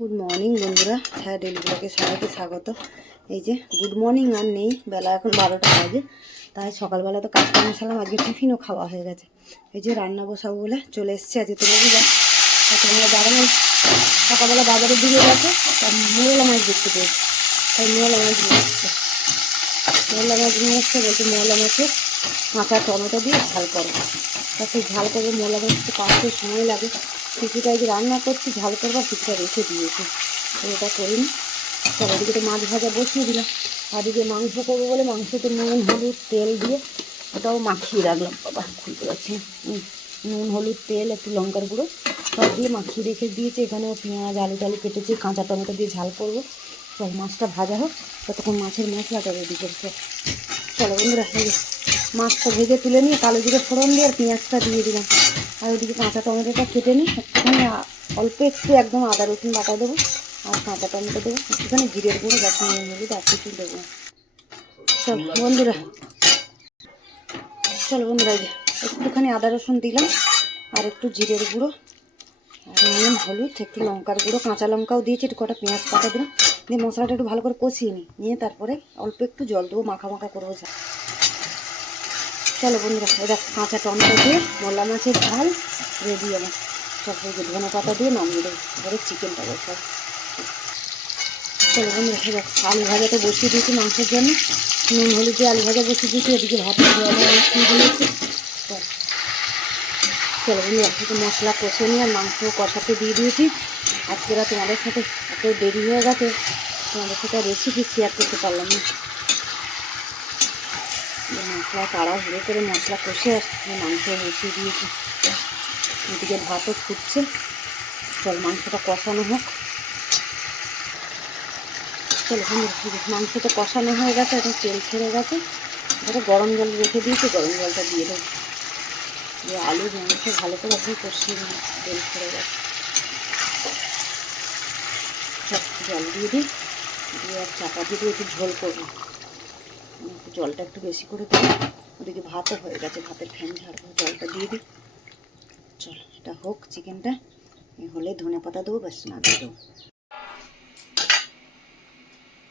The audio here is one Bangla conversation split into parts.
গুড মর্নিং বন্ধুরা, হ্যাঁ ডেলি ব্লগে সবাইকে স্বাগত। এই যে গুড মর্নিং আর নেই, বেলা এখন 12টা বাজে। তাই সকালবেলা তো কাজ করে সারলাম, আজকে টিফিনও খাওয়া হয়ে গেছে। এই যে রান্না বসাবো বলে চলে এসেছি। আজকে তোমরা যাবে না, সকালবেলা বাজারের দিকে গেছে, তার মোরলা মাছ দেখতে পেয়েছি, তাই মোরলা মাছ নিয়ে এসছে। মোরলা মাছ নিয়ে এসছে, বলছে মোরলা মাছের কাঁচা টমেটো দিয়ে ঝাল করো। তা সেই ঝাল করবো, মোরলা মাছ একটু কাটতে সময় লাগে। কিছুটা এই যে রান্না করছি, ঝাল করবার কিছুটা রেখে দিয়েছি, এটা করিনি। তবে এদিকে তো মাছ ভাজা বসিয়ে দিলাম, আর এদিকে মাংস করবো বলে মাংসতে নুন হলুদ তেল দিয়ে ওটাও মাখিয়ে রাখলাম। বাবা খুলতে পারছি না। নুন হলুদ তেল একটু লঙ্কার গুঁড়ো সব দিয়ে মাখিয়ে রেখে দিয়েছি। এখানেও পেঁয়াজ আলু টালু কেটেছি, কাঁচা টমেটো দিয়ে ঝাল করবো। চল মাছটা ভাজা হোক, ততক্ষণ মাছের মশলাটা রেডি করতে। চলো বন্ধুরা, মাছটা ভেজে তুলে নিয়ে কালো জিরে ফোড়ন দিয়ে আর পেঁয়াজটা দিয়ে দিলাম। আর ওইদিকে কাঁচা টমেটোটা কেটে নিই, একটুখানি অল্প একটু একদম আদা রসুন বাটা দেবো, আর কাঁচা টমেটো দেবো, একটুখানি জিরের গুঁড়ো, গাছ নুন হলুদ আর কিছু দেবো। চলো বন্ধুরা, একটুখানি আদা রসুন দিলাম, আর একটু জিরের গুঁড়ো আর নুন হলুদ একটু লঙ্কার গুঁড়ো, কাঁচা লঙ্কাও দিয়েছি, একটু কটা পেঁয়াজ কাটা দিলাম দিয়ে মশলাটা একটু ভালো করে কষিয়ে নিয়ে তারপরে অল্প একটু জল দেবো, মাখা মাখা করবো। চলো বন্ধুরা, এটা কাঁচা টমেটো দিয়ে মোরলা মাছের ঝাল রেডি আমার। সব ধনে পাতা দিয়ে নামিয়ে দেবো, এবারে চিকেনটা বসাবো। চলো বন্ধুরা, এবার আলু ভাজাটা বসিয়ে দিয়েছি মাংসের জন্য, নুন হলুদ দিয়ে আলু ভাজা বসিয়ে দিয়েছি। এদিকে ভাতের জলে অনেক দিয়েছি। চলো বন্ধুরা, একটু মশলা কষে নিয়ে আর মাংস কষাতে দিয়ে দিয়েছি। আজকে তোমাদের সাথে এত দেরি হয়ে গেছে, তোমাদের সাথে রেসিপি শেয়ার করতে পারলাম না। মশলা তাড়াহুড়ো করে মশলা কষে মাংস বসিয়ে দিয়েছি। এদিকে ভাতও ফুটছে। চল মাংসটা কষানো হোক। চলো মাংসটা কষানো হয়ে গেছে, এখন তেল ছেড়ে গেছে। এটা গরম জল রেখে দিয়েছি, গরম জলটা দিয়ে দেবো। দিয়ে আলু মাংস ভালো করে এখন কষিয়ে নিই, তেল ছেড়ে গেছে। জল দিয়ে দিই, দিয়ে আর চাপা দিয়ে একটু ঝোল করবো। জলটা একটু বেশি করে দিই। ওদিকে ভাতও হয়ে গেছে, ভাতের ফ্যান ঝাড়বো, জলটা দিয়ে দিই। চল এটা হোক, চিকেনটা হলে ধনে পাতা দেবো, ব্যাস না দিয়ে দেবো।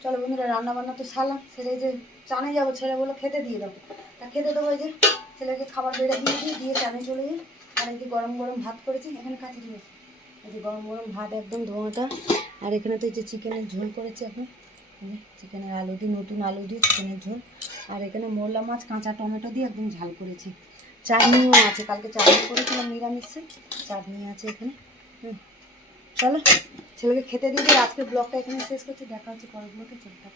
চলো বন্ধুরা, রান্না বান্না তো সারলাম, সেটা যে চানে যাবো, ছেলে বলে খেতে দিয়ে দেবো। তা খেতে দেবো, এই যে ছেলেকে খাবার বেড়ে দিয়ে চানে চলে যাই। আর এই যে গরম গরম ভাত করেছি, এখানে কাছে দিয়েছি। এই যে গরম গরম ভাত একদম ধোঁয়াটা। আর এখানে তো এই যে চিকেনের ঝোল করেছি এখন, চিকেনের আলু দিয়ে, নতুন আলু দিয়ে চিকেনের ঝোল। আর এখানে মোরলা মাছ কাঁচা টমেটো দিয়ে একদম ঝাল করেছি। চাটনিও আছে, কালকে চাটনি করেছিলাম নিরামিষে, চাটনি আছে এখানে। চলো ছেলেকে খেতে দিয়ে আজকের ব্লগটা এখানে শেষ করছি। দেখা হচ্ছে পরের ব্লগে। চলতে